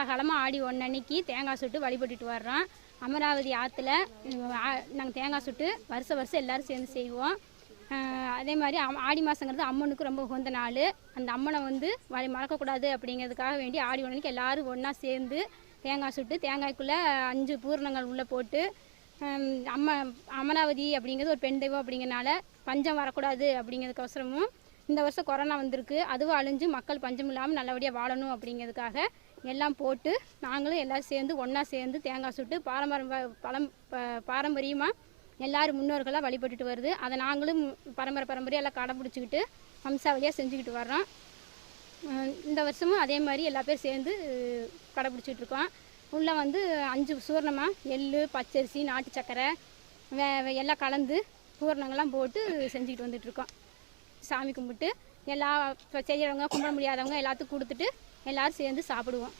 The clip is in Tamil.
விடியகாலமாக ஆடி ஒன்னன்னைக்கு தேங்காய் சுட்டு வழிபட்டுட்டு வர்றோம். அமராவதி ஆற்றுல நாங்கள் தேங்காய் சுட்டு வருஷம் வருஷம் எல்லோரும் சேர்ந்து செய்வோம். அதே மாதிரி ஆடி மாதங்கிறது அம்மனுக்கு ரொம்ப உகந்த நாள். அந்த அம்மனை வந்து வழி மறக்கக்கூடாது அப்படிங்கிறதுக்காக வேண்டி ஆடி ஒன்றுக்கு எல்லாரும் ஒன்றா சேர்ந்து தேங்காய் சுட்டு தேங்காய்க்குள்ளே அஞ்சு பூரணங்கள் உள்ளே போட்டு ஹம், அம்மா அமராவதி அப்படிங்கிறது ஒரு பெண் தெய்வம் அப்படிங்கிறனால பஞ்சம் வரக்கூடாது அப்படிங்கிறதுக்கோசரமும் இந்த வருஷம் கொரோனா வந்திருக்கு. அதுவும் அழிஞ்சு மக்கள் பஞ்சம் இல்லாமல் நல்லபடியாக வாழணும் அப்படிங்கிறதுக்காக எல்லாம் போட்டு நாங்களும் எல்லோரும் சேர்ந்து ஒன்றா சேர்ந்து தேங்காய் சுட்டு பாரம்பரிய பழம் பாரம்பரியமாக எல்லாரும் முன்னோர்களாக வழிபட்டுட்டு வருது. அதை நாங்களும் பரம்பரை பரம்பரையாக எல்லாம் கடைப்பிடிச்சிக்கிட்டு வம்சாவளியாக செஞ்சுக்கிட்டு வர்றோம். இந்த வருஷமும் அதே மாதிரி எல்லா பேரும் சேர்ந்து கடைப்பிடிச்சிக்கிட்டு இருக்கோம். உள்ளே வந்து அஞ்சு சூர்ணமாக எள் பச்சரிசி நாட்டு சக்கரை வே எல்லாம் கலந்து பூரணங்கள்லாம் போட்டு செஞ்சுக்கிட்டு வந்துட்டுருக்கோம் சாமி கும்பிட்டு எல்லா இப்போ செய்கிறவங்க கும்பிட முடியாதவங்க எல்லாத்துக்கும் கொடுத்துட்டு எல்லோரும் சேர்ந்து சாப்பிடுவோம்.